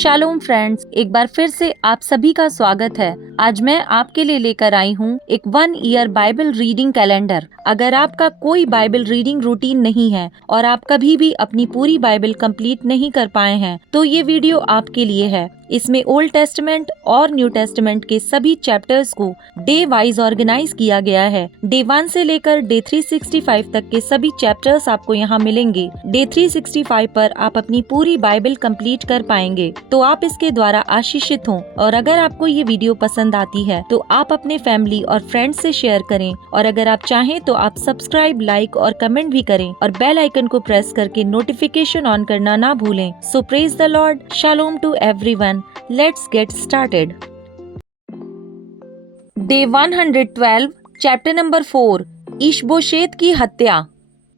Shalom friends, एक बार फिर से आप सभी का स्वागत है। आज मैं आपके लिए लेकर आई हूँ एक 1 ईयर बाइबल रीडिंग कैलेंडर। अगर आपका कोई बाइबल रीडिंग रूटीन नहीं है और आप कभी भी अपनी पूरी बाइबल कंप्लीट नहीं कर पाए हैं, तो ये वीडियो आपके लिए है। इसमें ओल्ड टेस्टमेंट और न्यू टेस्टमेंट के सभी चैप्टर्स को डे वाइज ऑर्गेनाइज किया गया है। डे 1 से लेकर डे 365 तक के सभी चैप्टर्स आपको यहाँ मिलेंगे। डे 365 पर आप अपनी पूरी बाइबल कंप्लीट कर पाएंगे, तो आप इसके द्वारा आशीषित हों। और अगर आपको ये वीडियो पसंद आती है तो आप अपने फैमिली और फ्रेंड्स से शेयर करें, और अगर आप चाहें तो आप सब्सक्राइब, लाइक और कमेंट भी करें और बेल आइकन को प्रेस करके नोटिफिकेशन ऑन करना ना भूलें। So praise the Lord, shalom to everyone. Let's get started. Day 112, chapter number 4, Ishbosheth की हत्या।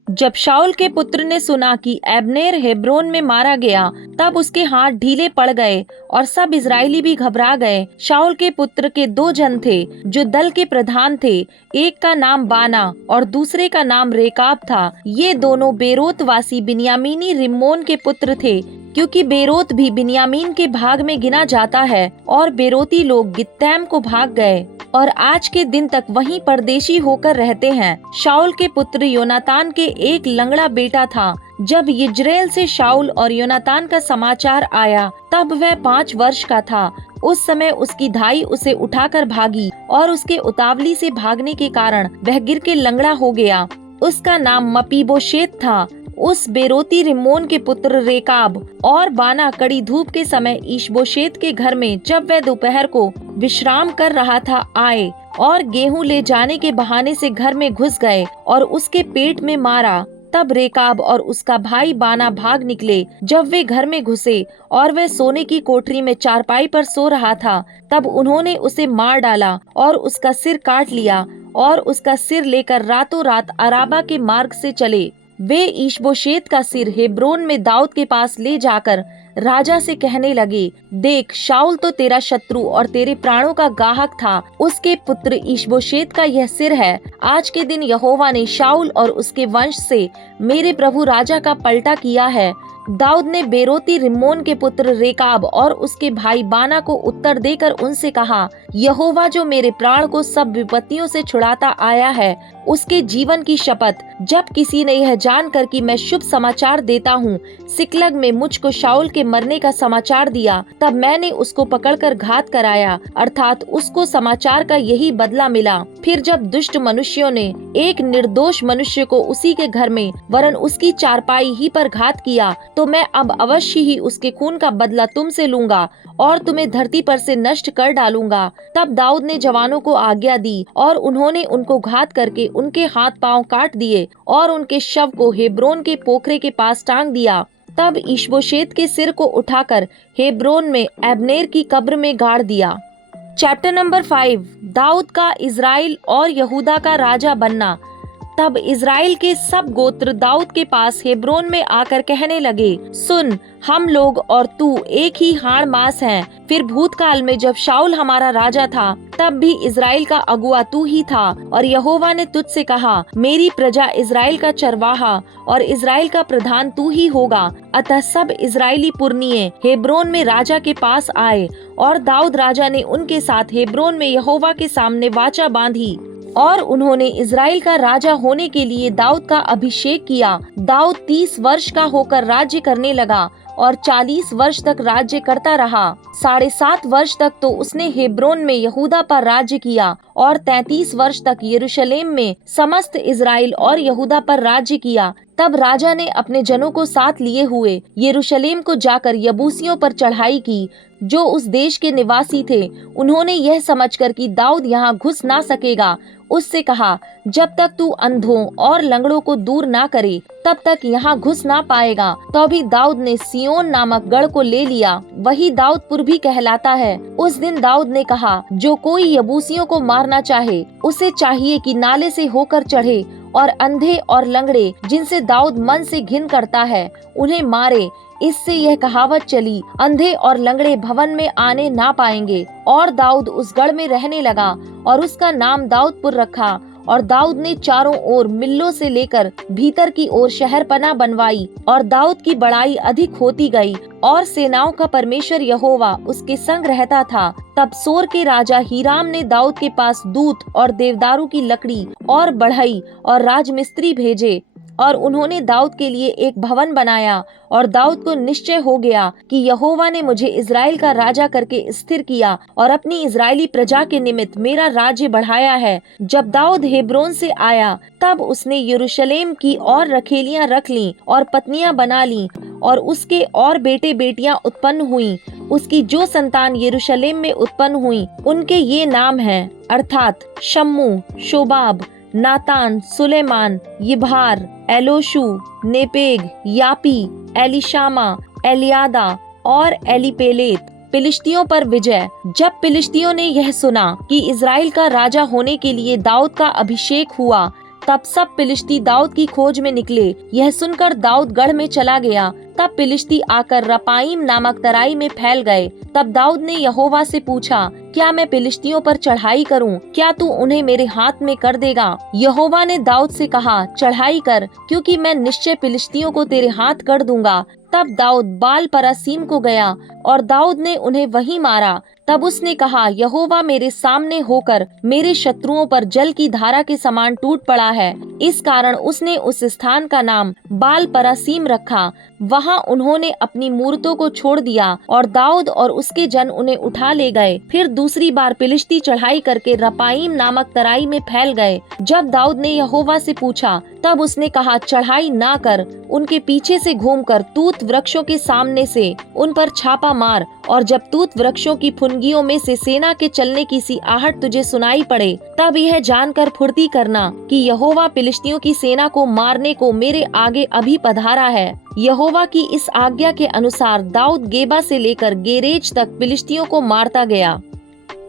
जब शाऊल के पुत्र ने सुना कि एब्नेर हेब्रोन में मारा गया, तब उसके हाथ ढीले पड़ गए और सब इजरायली भी घबरा गए। शाऊल के पुत्र के 2 जन थे जो दल के प्रधान थे। एक का नाम बाना और दूसरे का नाम रेकाब था। ये दोनों बेरोत वासी बिन्यामीनी रिम्मोन के पुत्र थे, क्योंकि बेरोत भी बिन्यामीन के भाग में गिना जाता है। और बेरोती लोग गित्तैम को भाग गए और आज के दिन तक वहीं परदेशी होकर रहते हैं। शाऊल के पुत्र योनातान के एक लंगड़ा बेटा था। जब यिज्रेल से शाऊल और योनातान का समाचार आया, तब वह 5 वर्ष का था। उस समय उसकी धाई उसे उठाकर भागी और उसके उतावली से भागने के कारण वह गिर के लंगड़ा हो गया। उसका नाम मपीबोशेत था। उस बेरोती रिम्मोन के पुत्र रेकाब और बाना कड़ी धूप के समय ईशबोशेत के घर में, जब वह दोपहर को विश्राम कर रहा था, आए और गेहूं ले जाने के बहाने से घर में घुस गए और उसके पेट में मारा। तब रेकाब और उसका भाई बाना भाग निकले। जब वे घर में घुसे और वह सोने की कोठरी में चारपाई पर सो रहा था, तब उन्होंने उसे मार डाला और उसका सिर काट लिया और उसका सिर लेकर रातों रात अराबा के मार्ग से चले। वे ईशबोशेत का सिर हेब्रोन में दाऊद के पास ले जाकर राजा से कहने लगे, देख, शाऊल तो तेरा शत्रु और तेरे प्राणों का गाहक था। उसके पुत्र ईशबोशेत का यह सिर है। आज के दिन यहोवा ने शाऊल और उसके वंश से मेरे प्रभु राजा का पलटा किया है। दाऊद ने बेरोती रिम्मोन के पुत्र रेकाब और उसके भाई बाना को उत्तर देकर उनसे कहा, यहोवा जो मेरे प्राण को सब विपत्तियों से छुड़ाता आया है, उसके जीवन की शपथ, जब किसी ने यह जानकर कि मैं शुभ समाचार देता हूँ, सिकलग में मुझको शाऊल के मरने का समाचार दिया, तब मैंने उसको पकड़कर घात कराया, अर्थात उसको समाचार का यही बदला मिला। फिर जब दुष्ट मनुष्यों ने एक निर्दोष मनुष्य को उसी के घर में वरन उसकी चारपाई ही पर घात किया, तो मैं अब अवश्य ही उसके खून का बदला तुमसे लूंगा और तुम्हें धरती पर से नष्ट कर डालूंगा। तब दाऊद ने जवानों को आज्ञा दी और उन्होंने उनको घात करके उनके हाथ पांव काट दिए और उनके शव को हेब्रोन के पोखरे के पास टांग दिया। तब ईशबोशेत के सिर को उठाकर हेब्रोन में एब्नेर की कब्र में गाड़ दिया। चैप्टर नंबर 5, दाऊद का इजराइल और यहूदा का राजा बनना। तब इजराइल के सब गोत्र दाऊद के पास हेब्रोन में आकर कहने लगे, सुन, हम लोग और तू एक ही हाड़ मांस हैं। फिर भूतकाल में जब शाऊल हमारा राजा था, तब भी इजराइल का अगुआ तू ही था, और यहोवा ने तुझसे कहा, मेरी प्रजा इजराइल का चरवाहा और इजराइल का प्रधान तू ही होगा। अतः सब इजरायली पुरनिये हेब्रोन में राजा के पास आए, और दाऊद राजा ने उनके साथ हेब्रोन में यहोवा के सामने वाचा बांधी, और उन्होंने इजराइल का राजा होने के लिए दाऊद का अभिषेक किया। दाऊद 30 वर्ष का होकर राज्य करने लगा और 40 वर्ष तक राज्य करता रहा। 7.5 वर्ष तक तो उसने हेब्रोन में यहूदा पर राज्य किया और 33 वर्ष तक यरूशलेम में समस्त इजराइल और यहूदा पर राज्य किया। तब राजा ने अपने जनों को साथ लिए हुए यरूशलेम को जाकर यबूसियों पर चढ़ाई की, जो उस देश के निवासी थे। उन्होंने यह समझकर कि दाऊद यहाँ घुस ना सकेगा, उससे कहा, जब तक तू अंधों और लंगड़ों को दूर ना करे, तब तक यहाँ घुस ना पाएगा। तो भी दाऊद ने सियोन नामक गढ़ को ले लिया, वही दाऊदपुर भी कहलाता है। उस दिन दाऊद ने कहा, जो कोई यबूसियों को मारना चाहे, उसे चाहिए कि नाले से होकर चढ़े और अंधे और लंगड़े, जिनसे दाऊद मन से घिन करता है, उन्हें मारे। इससे यह कहावत चली, अंधे और लंगड़े भवन में आने ना पाएंगे। और दाऊद उस गढ़ में रहने लगा और उसका नाम दाऊदपुर रखा। और दाऊद ने चारों ओर मिल्लो से लेकर भीतर की ओर शहरपनाह बनवाई और दाऊद की बड़ाई अधिक होती गई और सेनाओं का परमेश्वर यहोवा उसके संग रहता था। तब सोर के राजा हीराम ने दाऊद के पास दूत और देवदारू की लकड़ी और बढ़ई और राजमिस्त्री भेजे और उन्होंने दाऊद के लिए एक भवन बनाया। और दाऊद को निश्चय हो गया कि यहोवा ने मुझे इज़राइल का राजा करके स्थिर किया और अपनी इज़राइली प्रजा के निमित्त मेरा राज्य बढ़ाया है। जब दाऊद हेब्रोन से आया तब उसने यरूशलेम की और रखेलियां रख लीं और पत्नियां बना लीं और उसके और बेटे बेटियां उत्पन्न हुईं। उसकी जो संतान यरूशलेम में उत्पन्न हुई उनके ये नाम हैं, अर्थात शम्मू, शोबाब, नातान, सुलेमान, यिभार, एलोशू, नेपेग, यापी, एलिशामा, एलियादा और एलीपेलेत। फिलिस्तियों पर विजय। जब फिलिस्तियों ने यह सुना कि इज़राइल का राजा होने के लिए दाऊद का अभिषेक हुआ तब सब फिलिस्ती दाऊद की खोज में निकले। यह सुनकर दाऊद गढ़ में चला गया। तब फिलिस्ती आकर रपाईम नामक तराई में फैल गए। तब दाऊद ने यहोवा से पूछा, क्या मैं फिलिस्तियों पर चढ़ाई करूं? क्या तू उन्हें मेरे हाथ में कर देगा? यहोवा ने दाऊद से कहा, चढ़ाई कर, क्योंकि मैं निश्चय फिलिस्तियों को तेरे हाथ कर दूंगा। तब दाऊद बाल परासीम को गया और दाऊद ने उन्हें वहीं मारा। तब उसने कहा, यहोवा मेरे सामने होकर मेरे शत्रुओं पर जल की धारा के समान टूट पड़ा है। इस कारण उसने उस स्थान का नाम बाल परासीम रखा। वहां उन्होंने अपनी मूर्तों को छोड़ दिया और दाऊद और उसके जन उन्हें उठा ले गए। फिर दूसरी बार फिलिस्ती चढ़ाई करके रपाईम नामक तराई में फैल गए। जब दाऊद ने यहोवा से पूछा तब उसने कहा, चढ़ाई ना कर, उनके पीछे से घूमकर तूत वृक्षों के सामने से उन पर छापा मार। और जब तूत वृक्षों की फुनगियों में से सेना के चलने की सी आहट तुझे सुनाई पड़े तब यह जानकर फुर्ती करना कि यहोवा फिलिस्तियों की सेना को मारने को मेरे आगे अभी पधारा है। यहोवा की इस आज्ञा के अनुसार दाऊद गेबा से लेकर गेरेज तक फिलिस्तियों को मारता गया।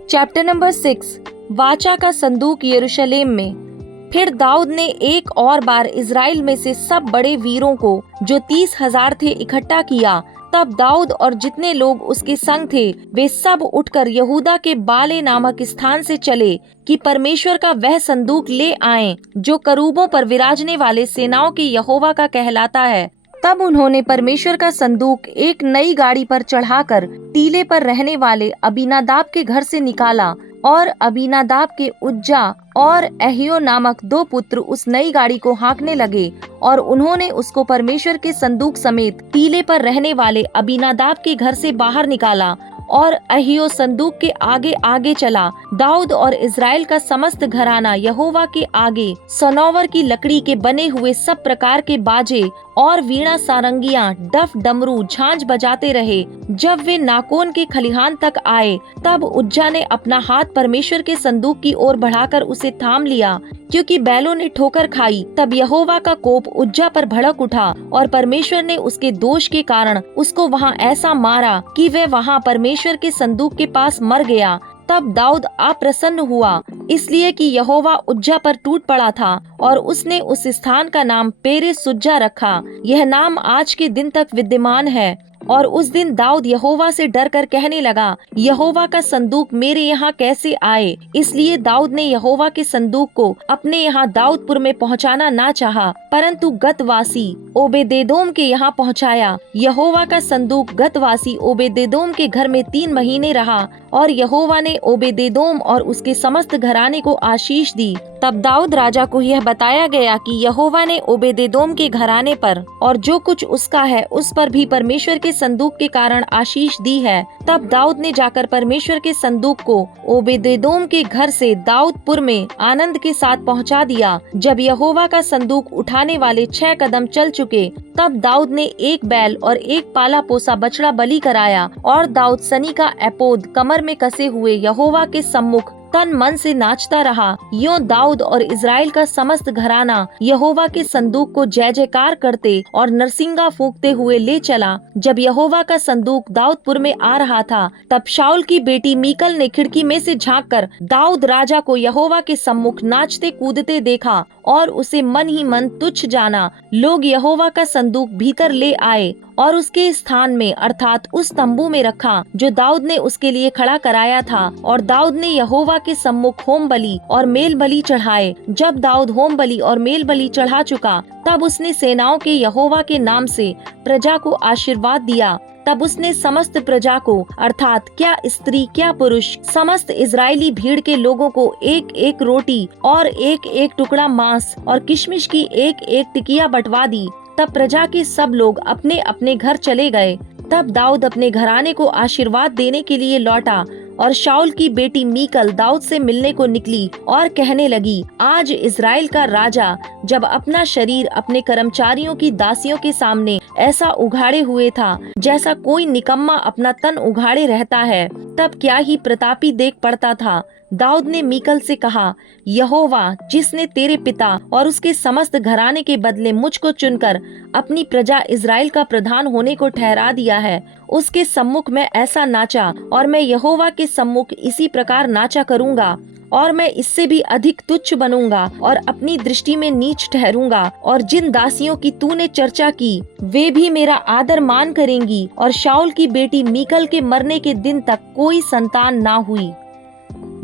Chapter number 6। वाचा का संदूक यरूशलेम में। फिर दाऊद ने एक और बार इज़राइल में से सब बड़े वीरों को जो 30,000 थे इकट्ठा किया। तब दाऊद और जितने लोग उसके संग थे वे सब उठकर यहूदा के बाले नामक स्थान से चले कि परमेश्वर का वह संदूक ले आएं जो करूबों पर विराजने वाले सेनाओं के यहोवा का कहलाता है। तब उन्होंने परमेश्वर का संदूक एक नई गाड़ी पर चढ़ाकर टीले पर रहने वाले अबीनादाब के घर से निकाला और अबीनादाब के उज्जा और अहियो नामक 2 पुत्र उस नई गाड़ी को हाँकने लगे और उन्होंने उसको परमेश्वर के संदूक समेत टीले पर रहने वाले अबीनादाब के घर से बाहर निकाला और अहियो संदूक के आगे आगे चला। दाऊद और इज़राइल का समस्त घराना यहोवा के आगे सनोवर की लकड़ी के बने हुए सब प्रकार के बाजे और वीणा सारंगियां डफ डमरू झांझ बजाते रहे। जब वे नाकोन के खलिहान तक आए तब उज्जा ने अपना हाथ परमेश्वर के संदूक की ओर बढ़ाकर उसे थाम लिया, क्योंकि बैलों ने ठोकर खाई। तब यहोवा का कोप उज्जा पर भड़क उठा और परमेश्वर ने उसके दोष के कारण उसको वहां ऐसा मारा कि वह वहां परमेश्वर के संदूक के पास मर गया। तब दाऊद अप्रसन्न हुआ इसलिए कि यहोवा उज्जा पर टूट पड़ा था और उसने उस स्थान का नाम पेरेस सुज्जा रखा। यह नाम आज के दिन तक विद्यमान है। और उस दिन दाऊद यहोवा से डर कर कहने लगा, यहोवा का संदूक मेरे यहाँ कैसे आए? इसलिए दाऊद ने यहोवा के संदूक को अपने यहाँ दाऊदपुर में पहुँचाना ना चाहा, परंतु गतवासी ओबेदेदोम के यहाँ पहुँचाया। यहोवा का संदूक गतवासी ओबेदेदोम के घर में 3 महीने रहा और यहोवा ने ओबेदेदोम और उसके समस्त घराने को आशीष दी। तब दाऊद राजा को यह बताया गया कि यहोवा ने ओबेदेदोम के घराने पर और जो कुछ उसका है उस पर भी परमेश्वर के संदूक के कारण आशीष दी है। तब दाऊद ने जाकर परमेश्वर के संदूक को ओबेदेदोम के घर से दाऊदपुर में आनंद के साथ पहुंचा दिया। जब यहोवा का संदूक उठाने वाले 6 कदम चल चुके तब दाऊद ने 1 बैल और 1 पाला पोसा बछड़ा बलि कराया और दाऊद सनी का एपोद कमर में कसे हुए यहोवा के सम्मुख तन मन से नाचता रहा। यों दाऊद और इज़राइल का समस्त घराना यहोवा के संदूक को जय जयकार करते और नरसिंगा फूंकते हुए ले चला। जब यहोवा का संदूक दाऊदपुर में आ रहा था तब शाऊल की बेटी मीकल ने खिड़की में से झांककर दाऊद राजा को यहोवा के सम्मुख नाचते कूदते देखा और उसे मन ही मन तुच्छ जाना, लोग यहोवा का संदूक भीतर ले आए और उसके स्थान में अर्थात उस तंबू में रखा जो दाऊद ने उसके लिए खड़ा कराया था। और दाऊद ने यहोवा के सम्मुख होम बलि और मेल बलि चढ़ाए। जब दाऊद होम बलि और मेल बलि चढ़ा चुका, तब उसने सेनाओं के यहोवा के नाम से प्रजा को आशीर्वाद दिया। तब उसने समस्त प्रजा को अर्थात क्या स्त्री क्या पुरुष, समस्त इजरायली भीड़ के लोगों को एक एक रोटी और एक एक टुकड़ा मांस और किशमिश की एक एक टिकिया बंटवा दी। तब प्रजा के सब लोग अपने अपने घर चले गए। तब दाऊद अपने घराने को आशीर्वाद देने के लिए लौटा और शाऊल की बेटी मीकल दाऊद से मिलने को निकली और कहने लगी, आज इजराइल का राजा जब अपना शरीर अपने कर्मचारियों की दासियों के सामने ऐसा उघाड़े हुए था जैसा कोई निकम्मा अपना तन उघाड़े रहता है, तब क्या ही प्रतापी देख पड़ता था। दाऊद ने मीकल से कहा, यहोवा जिसने तेरे पिता और उसके समस्त घराने के बदले मुझको चुनकर अपनी प्रजा इजराइल का प्रधान होने को ठहरा दिया है, उसके सम्मुख मैं ऐसा नाचा और मैं यहोवा के सम्मुख इसी प्रकार नाचा करूंगा। और मैं इससे भी अधिक तुच्छ बनूंगा और अपनी दृष्टि में नीच ठहरूंगा। और जिन दासियों की तूने चर्चा की वे भी मेरा आदर मान करेंगी। और शाऊल की बेटी मीकल के मरने के दिन तक कोई संतान ना हुई।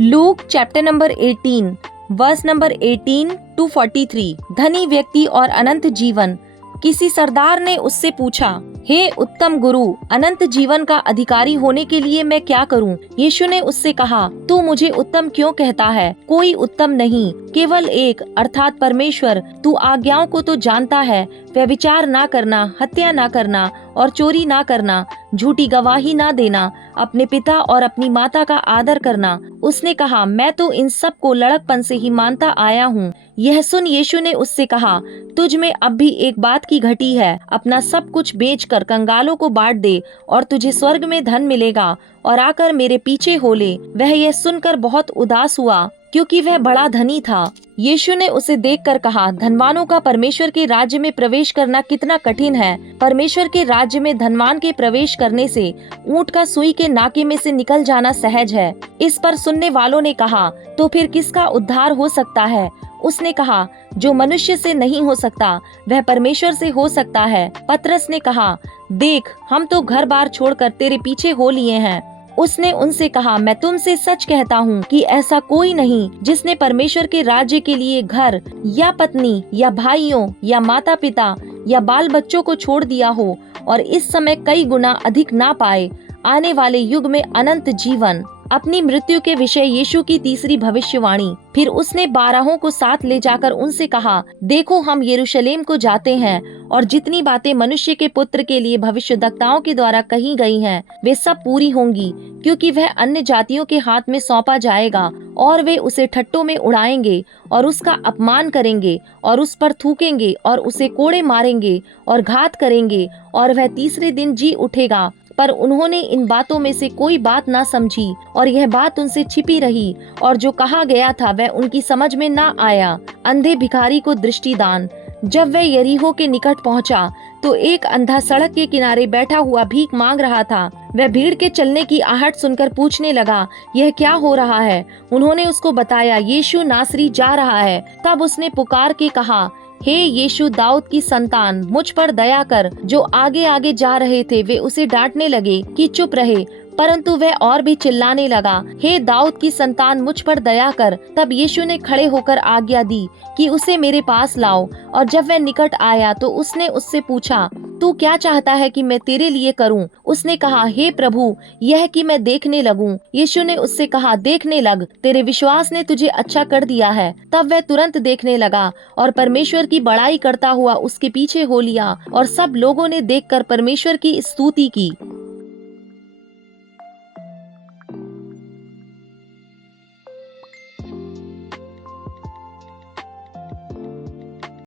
Luke chapter number 18 verse number 18 to 43। धनी व्यक्ति और अनंत जीवन। किसी सरदार ने उससे पूछा, हे उत्तम गुरु, अनंत जीवन का अधिकारी होने के लिए मैं क्या करूं? यीशु ने उससे कहा, तू मुझे उत्तम क्यों कहता है? कोई उत्तम नहीं, केवल एक अर्थात परमेश्वर। तू आज्ञाओं को तो जानता है, व्यभिचार ना करना, हत्या ना करना और चोरी ना करना, झूठी गवाही ना देना, अपने पिता और अपनी माता का आदर करना। उसने कहा, मैं तो इन सब को लड़कपन से ही मानता आया हूँ। यह सुन यीशु ने उससे कहा, तुझ में अब भी एक बात की घटी है। अपना सब कुछ बेचकर कंगालों को बांट दे और तुझे स्वर्ग में धन मिलेगा और आकर मेरे पीछे हो ले। वह यह सुनकर बहुत उदास हुआ क्योंकि वह बड़ा धनी था। यीशु ने उसे देखकर कहा, धनवानों का परमेश्वर के राज्य में प्रवेश करना कितना कठिन है। परमेश्वर के राज्य में धनवान के प्रवेश करने से ऊंट का सुई के नाके में से निकल जाना सहज है। इस पर सुनने वालों ने कहा, तो फिर किसका उद्धार हो सकता है? उसने कहा, जो मनुष्य से नहीं हो सकता वह परमेश्वर से हो सकता है। पतरस ने कहा, देख, हम तो घर बार छोड़कर तेरे पीछे हो लिए हैं। उसने उनसे कहा, मैं तुमसे सच कहता हूँ कि ऐसा कोई नहीं जिसने परमेश्वर के राज्य के लिए घर या पत्नी या भाइयों या माता पिता या बाल बच्चों को छोड़ दिया हो और इस समय कई गुना अधिक ना पाए, आने वाले युग में अनंत जीवन। अपनी मृत्यु के विषय यीशु की तीसरी भविष्यवाणी। फिर उसने 12 को साथ ले जाकर उनसे कहा, देखो, हम यरूशलेम को जाते हैं और जितनी बातें मनुष्य के पुत्र के लिए भविष्यद्वक्ताओं के द्वारा कही गई हैं, वे सब पूरी होंगी। क्योंकि वह अन्य जातियों के हाथ में सौंपा जाएगा और वे उसे ठट्टों में उड़ाएंगे और उसका अपमान करेंगे और उस पर थूकेंगे और उसे कोड़े मारेंगे और घात करेंगे और वह तीसरे दिन जी उठेगा। पर उन्होंने इन बातों में से कोई बात ना समझी और यह बात उनसे छिपी रही और जो कहा गया था वह उनकी समझ में ना आया। अंधे भिखारी को दृष्टिदान। जब वह यरीहो के निकट पहुंचा तो एक अंधा सड़क के किनारे बैठा हुआ भीख मांग रहा था। वह भीड़ के चलने की आहट सुनकर पूछने लगा, यह क्या हो रहा है? उन्होंने उसको बताया, यीशु नासरी जा रहा है। तब उसने पुकार के कहा, हे यीशु, दाऊद की संतान, मुझ पर दया कर। जो आगे आगे जा रहे थे वे उसे डांटने लगे कि चुप रहे, परंतु वह और भी चिल्लाने लगा, हे दाऊद की संतान, मुझ पर दया कर। तब यीशु ने खड़े होकर आज्ञा दी कि उसे मेरे पास लाओ। और जब वह निकट आया तो उसने उससे पूछा, तू क्या चाहता है कि मैं तेरे लिए करूं? उसने कहा, हे प्रभु, यह कि मैं देखने लगूं। यीशु ने उससे कहा, देखने लग, तेरे विश्वास ने तुझे अच्छा कर दिया है। तब वह तुरंत देखने लगा और परमेश्वर की बड़ाई करता हुआ उसके पीछे हो लिया और सब लोगों ने देखकर परमेश्वर की स्तुति की।